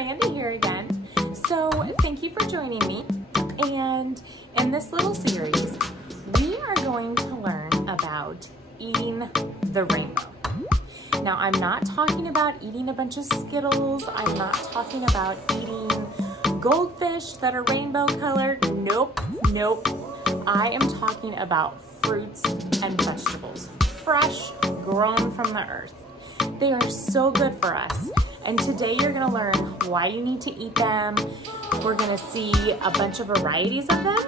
Miranda here again. So thank you for joining me. And in this little series, we are going to learn about eating the rainbow. Now, I'm not talking about eating a bunch of Skittles. I'm not talking about eating goldfish that are rainbow colored. Nope, nope. I am talking about fruits and vegetables, fresh, grown from the earth. They are so good for us. And today you're gonna learn why you need to eat them. We're gonna see a bunch of varieties of them.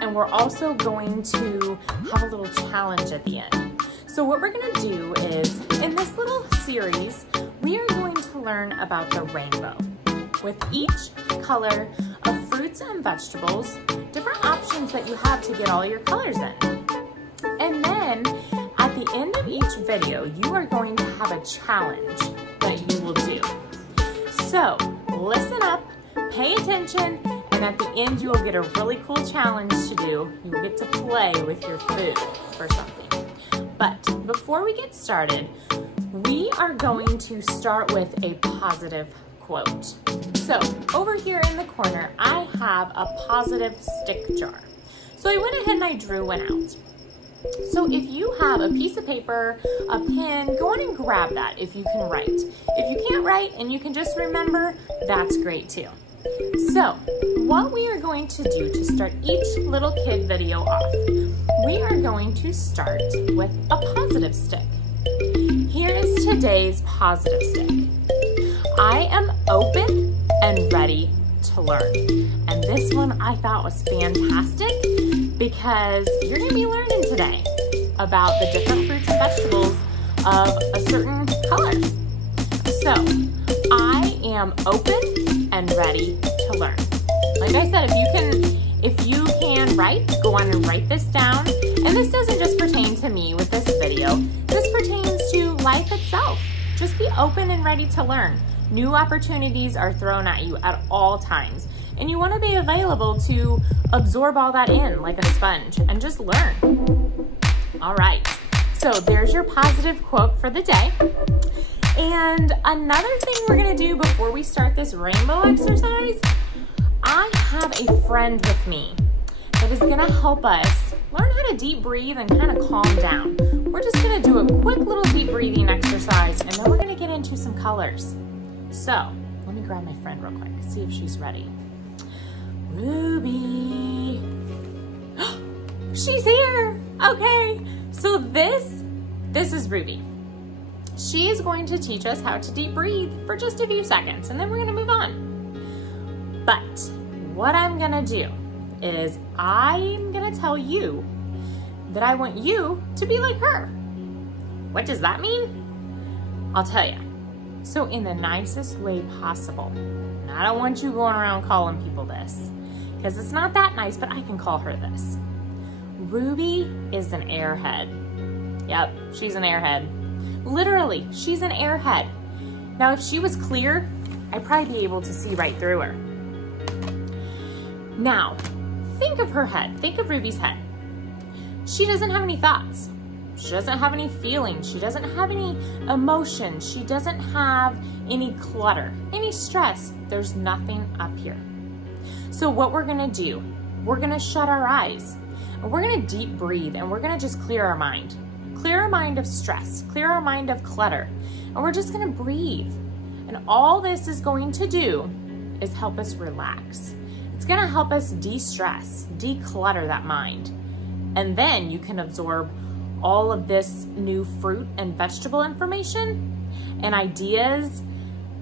And we're also going to have a little challenge at the end. So what we're gonna do is, in this little series, we are going to learn about the rainbow with each color of fruits and vegetables, different options that you have to get all your colors in. And then at the end of each video, you are going to have a challenge that you will do. So listen up, pay attention, and at the end you will get a really cool challenge to do. You will get to play with your food or something. But before we get started, we are going to start with a positive quote. So over here in the corner, I have a positive stick jar. So I went ahead and I drew one out. So if you have a piece of paper, a pen, go on and grab that if you can write. If you can't write and you can just remember, that's great too. So what we are going to do to start each little kid video off, we are going to start with a positive stick. Here is today's positive stick. I am open and ready to learn. And this one I thought was fantastic because you're gonna be learning today about the different fruits and vegetables of a certain color. So I am open and ready to learn. Like I said, if you can write, go on and write this down. And this doesn't just pertain to me with this video. This pertains to life itself. Just be open and ready to learn. New opportunities are thrown at you at all times. And you want to be available to absorb all that in like a sponge and just learn. All right, so there's your positive quote for the day. And another thing we're gonna do before we start this rainbow exercise, I have a friend with me that is gonna help us learn how to deep breathe and kind of calm down. We're just gonna do a quick little deep breathing exercise and then we're gonna get into some colors. So let me grab my friend real quick, see if she's ready. Ruby, she's here. Okay, so this is Ruby. She is going to teach us how to deep breathe for just a few seconds and then we're gonna move on. But what I'm gonna do is I'm gonna tell you that I want you to be like her. What does that mean? I'll tell you. So in the nicest way possible. And I don't want you going around calling people this because it's not that nice, but I can call her this. Ruby is an airhead. Yep, she's an airhead. Literally, she's an airhead. Now, if she was clear, I'd probably be able to see right through her. Now, think of her head. Think of Ruby's head. She doesn't have any thoughts. She doesn't have any feelings. She doesn't have any emotion. She doesn't have any clutter, any stress. There's nothing up here. So what we're gonna do, we're gonna shut our eyes and we're gonna deep breathe and we're gonna just clear our mind. Clear our mind of stress, clear our mind of clutter, and we're just gonna breathe. And all this is going to do is help us relax. It's gonna help us de-stress, declutter that mind. And then you can absorb all of this new fruit and vegetable information and ideas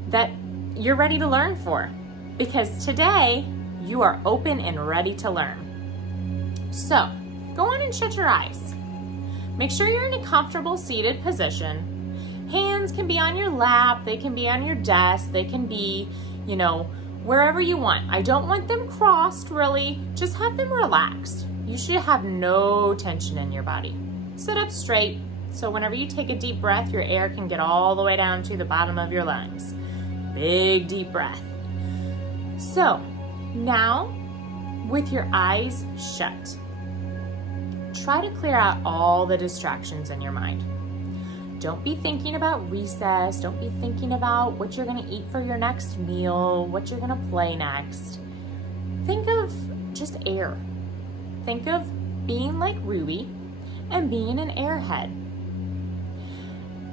that you're ready to learn for. Because today, you are open and ready to learn. So, go on and shut your eyes. Make sure you're in a comfortable seated position. Hands can be on your lap, they can be on your desk, they can be, you know, wherever you want. I don't want them crossed, really. Just have them relaxed. You should have no tension in your body. Sit up straight, so whenever you take a deep breath, your air can get all the way down to the bottom of your lungs. Big deep breath. So, now, with your eyes shut, try to clear out all the distractions in your mind. Don't be thinking about recess. Don't be thinking about what you're gonna eat for your next meal, what you're gonna play next. Think of just air. Think of being like Ruby and being an airhead.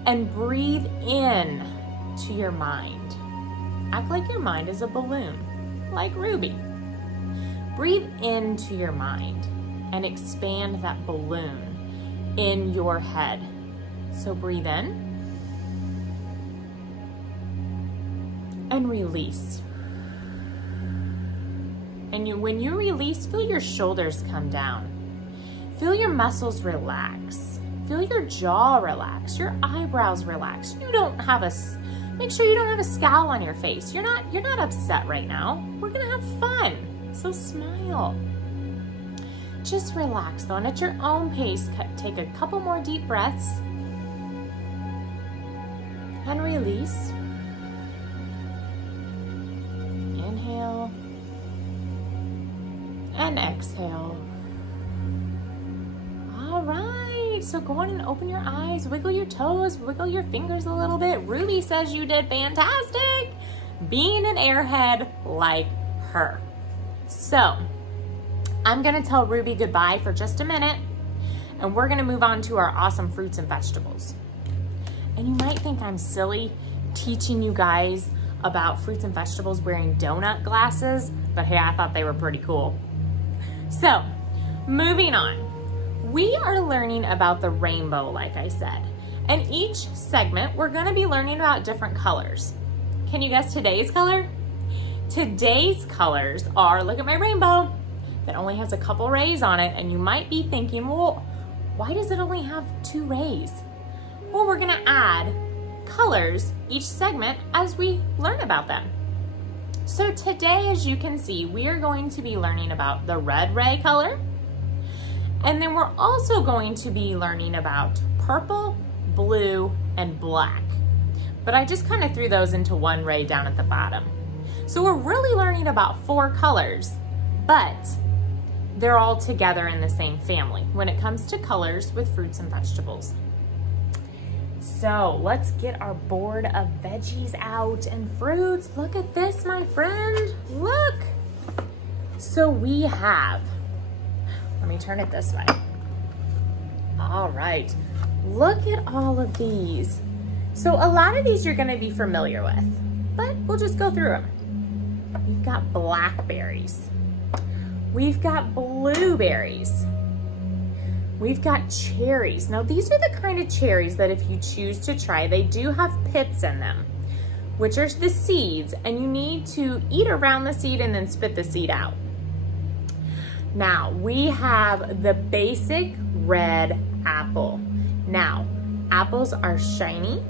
And breathe in to your mind. Act like your mind is a balloon, like Ruby. Breathe into your mind and expand that balloon in your head. So breathe in and release. And when you release, feel your shoulders come down. Feel your muscles relax. Feel your jaw relax, your eyebrows relax. Make sure you don't have a scowl on your face. You're not upset right now. We're gonna have fun, so smile. Just relax though, and at your own pace, take a couple more deep breaths and release. Inhale and exhale. All right, so go on and open your eyes, wiggle your toes, wiggle your fingers a little bit. Ruby says you did fantastic being an airhead like her. So I'm gonna tell Ruby goodbye for just a minute, and we're gonna move on to our awesome fruits and vegetables. And you might think I'm silly teaching you guys about fruits and vegetables wearing donut glasses, but hey, I thought they were pretty cool. So moving on. We are learning about the rainbow, like I said. And each segment, we're gonna be learning about different colors. Can you guess today's color? Today's colors are, look at my rainbow, that only has a couple rays on it. And you might be thinking, well, why does it only have 2 rays? Well, we're gonna add colors each segment as we learn about them. So today, as you can see, we are going to be learning about the red ray color. And then we're also going to be learning about purple, blue, and black. But I just kind of threw those into one ray down at the bottom. So we're really learning about 4 colors, but they're all together in the same family when it comes to colors with fruits and vegetables. So let's get our board of veggies out and fruits. Look at this, my friend, look. So we have, let me turn it this way. All right, look at all of these. So a lot of these you're gonna be familiar with, but we'll just go through them. We've got blackberries. We've got blueberries. We've got cherries. Now these are the kind of cherries that if you choose to try, they do have pits in them, which are the seeds, and you need to eat around the seed and then spit the seed out. Now, we have the basic red apple. Now, apples are shiny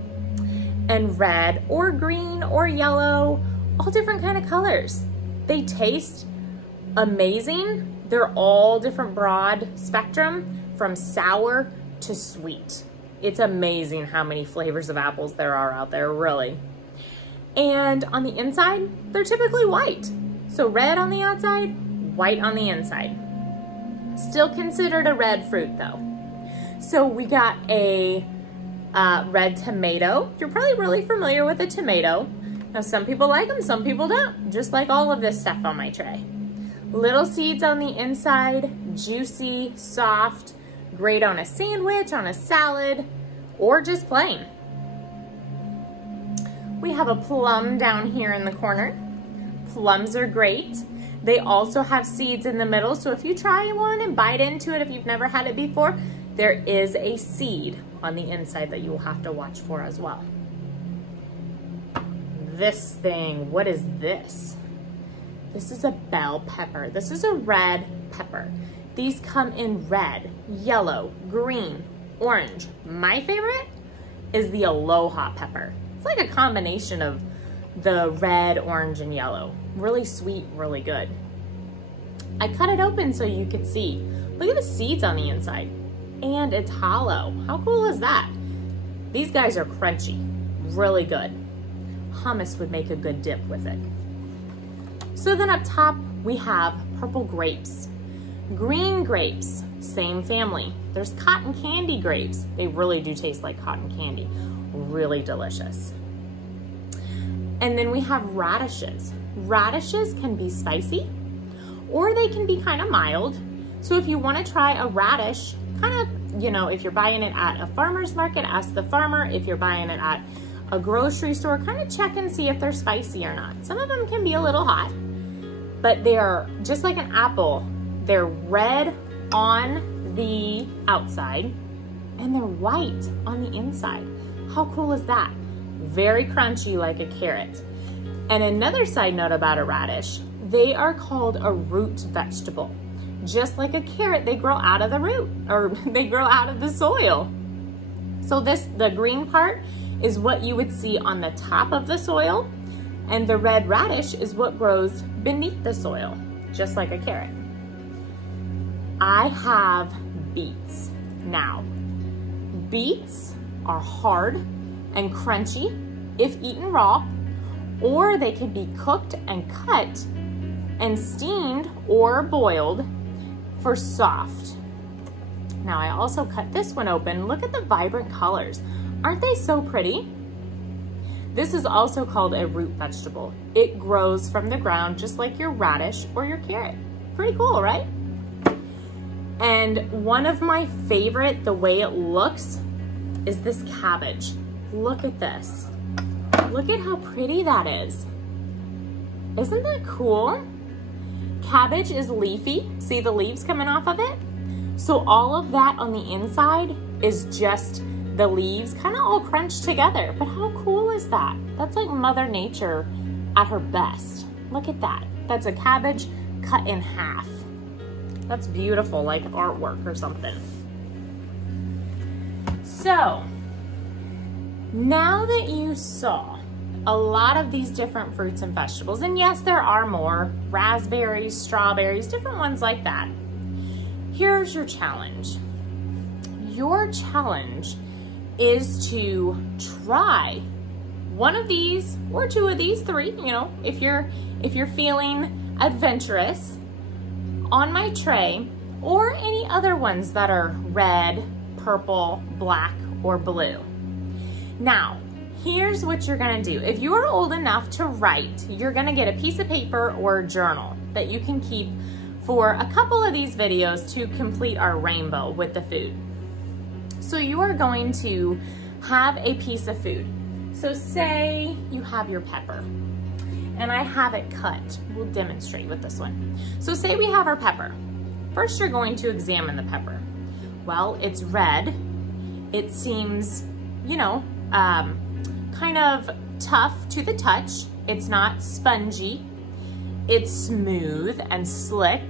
and red or green or yellow, all different kind of colors. They taste amazing. They're all different broad spectrum from sour to sweet. It's amazing how many flavors of apples there are out there, really. And on the inside, they're typically white. So red on the outside, white on the inside. Still considered a red fruit though. So we got a red tomato. You're probably really familiar with a tomato. Now some people like them, some people don't, just like all of this stuff on my tray. Little seeds on the inside, juicy, soft, great on a sandwich, on a salad, or just plain. We have a plum down here in the corner. Plums are great. They also have seeds in the middle, so if you try one and bite into it, if you've never had it before, there is a seed on the inside that you will have to watch for as well. This thing, what is this? This is a bell pepper. This is a red pepper. These come in red, yellow, green, orange. My favorite is the aloha pepper. It's like a combination of the red, orange, and yellow. Really sweet, really good. I cut it open so you could see. Look at the seeds on the inside. And it's hollow. How cool is that? These guys are crunchy, really good. Hummus would make a good dip with it. So then up top, we have purple grapes. Green grapes, same family. There's cotton candy grapes. They really do taste like cotton candy. Really delicious. And then we have radishes. Radishes can be spicy or they can be kind of mild. So if you want to try a radish, kind of, you know, if you're buying it at a farmer's market, ask the farmer. If you're buying it at a grocery store, kind of check and see if they're spicy or not. Some of them can be a little hot, but they are just like an apple. They're red on the outside and they're white on the inside. How cool is that? Very crunchy like a carrot. And another side note about a radish, they are called a root vegetable. Just like a carrot, they grow out of the root, or they grow out of the soil. So the green part is what you would see on the top of the soil, and the red radish is what grows beneath the soil, just like a carrot. I have beets. Now, beets are hard and crunchy if eaten raw, or they could be cooked and cut and steamed or boiled for soft. Now I also cut this one open. Look at the vibrant colors. Aren't they so pretty? This is also called a root vegetable. It grows from the ground just like your radish or your carrot. Pretty cool, right? And one of my favorite, the way it looks, is this cabbage. Look at this. Look at how pretty that is. Isn't that cool? Cabbage is leafy. See the leaves coming off of it? So all of that on the inside is just the leaves kind of all crunched together. But how cool is that? That's like Mother Nature at her best. Look at that. That's a cabbage cut in half. That's beautiful, like artwork or something. So, now that you saw a lot of these different fruits and vegetables, and yes, there are more, raspberries, strawberries, different ones like that. Here's your challenge. Your challenge is to try one of these or two of these three, you know, if you're feeling adventurous, on my tray, or any other ones that are red, purple, black, or blue. Now, here's what you're gonna do. If you are old enough to write, you're gonna get a piece of paper or a journal that you can keep for a couple of these videos to complete our rainbow with the food. So you are going to have a piece of food. So say you have your pepper, and I have it cut. We'll demonstrate with this one. So say we have our pepper. First, you're going to examine the pepper. Well, it's red. It seems, you know, kind of tough to the touch. It's not spongy. It's smooth and slick.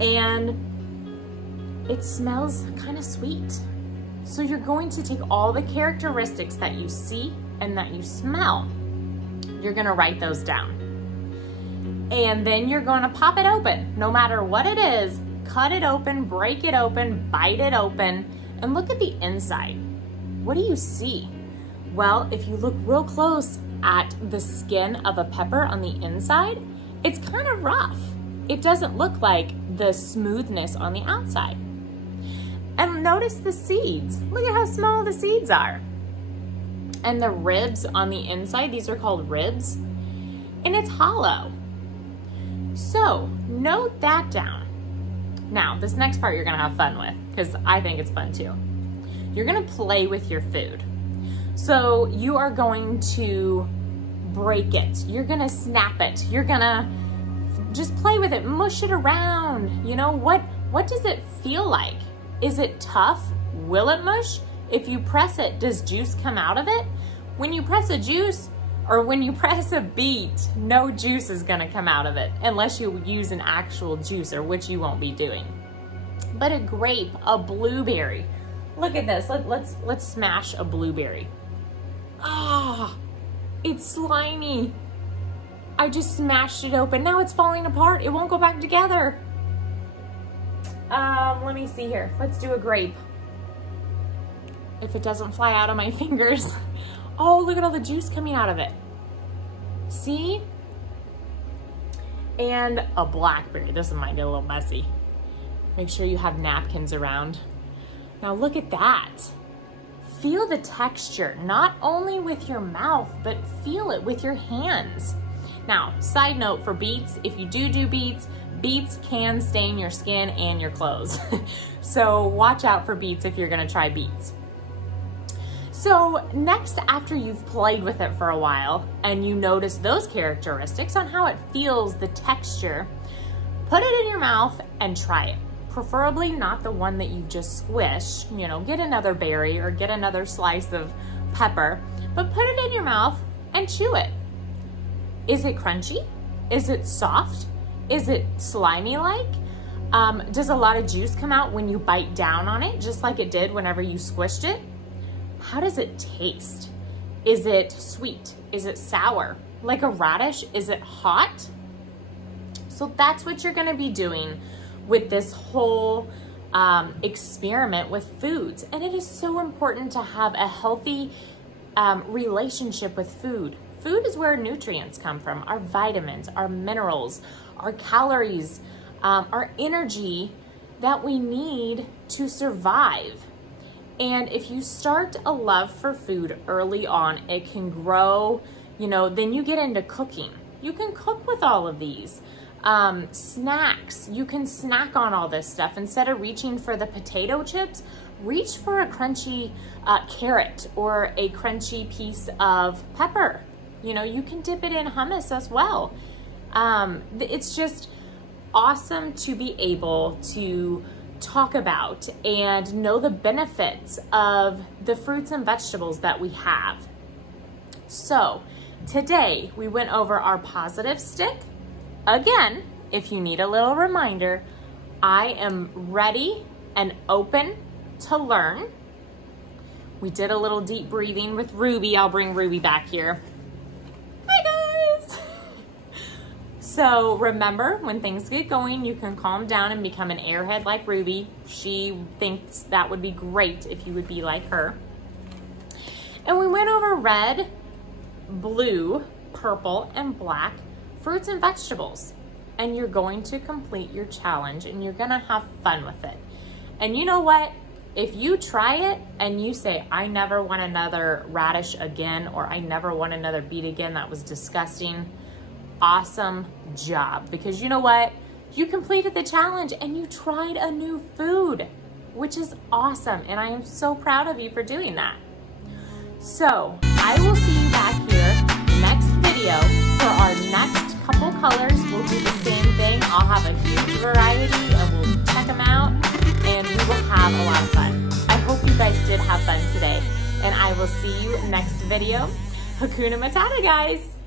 And it smells kind of sweet. So you're going to take all the characteristics that you see and that you smell. You're gonna write those down. And then you're gonna pop it open. No matter what it is, cut it open, break it open, bite it open, and look at the inside. What do you see? Well, if you look real close at the skin of a pepper on the inside, it's kind of rough. It doesn't look like the smoothness on the outside. And notice the seeds. Look at how small the seeds are. And the ribs on the inside, these are called ribs, and it's hollow. So note that down. Now, this next part you're gonna have fun with, because I think it's fun too. You're gonna play with your food. So you are going to break it. You're gonna snap it. You're gonna just play with it, mush it around. You know, what does it feel like? Is it tough? Will it mush? If you press it, does juice come out of it? When you press a juice, or when you press a beet, no juice is gonna come out of it unless you use an actual juicer, which you won't be doing. But a grape, a blueberry. Look at this, let's smash a blueberry. Ah, it's slimy. I just smashed it open. Now it's falling apart. It won't go back together. Let me see here. Let's do a grape. If it doesn't fly out of my fingers. Oh, look at all the juice coming out of it. See? And a blackberry. This one might get a little messy. Make sure you have napkins around. Now look at that. Feel the texture, not only with your mouth, but feel it with your hands. Now, side note for beets, if you do beets, beets can stain your skin and your clothes. So watch out for beets if you're gonna try beets. So next, after you've played with it for a while and you notice those characteristics on how it feels, the texture, put it in your mouth and try it. Preferably not the one that you just squish, you know, get another berry or get another slice of pepper, but put it in your mouth and chew it. Is it crunchy? Is it soft? Is it slimy-like? Does a lot of juice come out when you bite down on it, just like it did whenever you squished it? How does it taste? Is it sweet? Is it sour? Like a radish, is it hot? So that's what you're gonna be doing with this whole experiment with foods. And it is so important to have a healthy relationship with food. Food is where nutrients come from, our vitamins, our minerals, our calories, our energy that we need to survive. And if you start a love for food early on, it can grow, you know, then you get into cooking. You can cook with all of these. Snacks, you can snack on all this stuff. Instead of reaching for the potato chips, reach for a crunchy carrot or a crunchy piece of pepper. You know, you can dip it in hummus as well. It's just awesome to be able to talk about and know the benefits of the fruits and vegetables that we have. So today we went over our positive stick. Again, if you need a little reminder, I am ready and open to learn. We did a little deep breathing with Ruby. I'll bring Ruby back here. So remember, when things get going, you can calm down and become an airhead like Ruby. She thinks that would be great if you would be like her. And we went over red, blue, purple, and black fruits and vegetables. And you're going to complete your challenge and you're gonna have fun with it. And you know what? If you try it and you say, I never want another radish again, or I never want another beet again, that was disgusting, awesome job. Because you know what? You completed the challenge and you tried a new food, which is awesome. And I am so proud of you for doing that. So I will see you back here next video for our next couple colors. We'll do the same thing. I'll have a huge variety and we'll check them out and we will have a lot of fun. I hope you guys did have fun today and I will see you next video. Hakuna Matata, guys.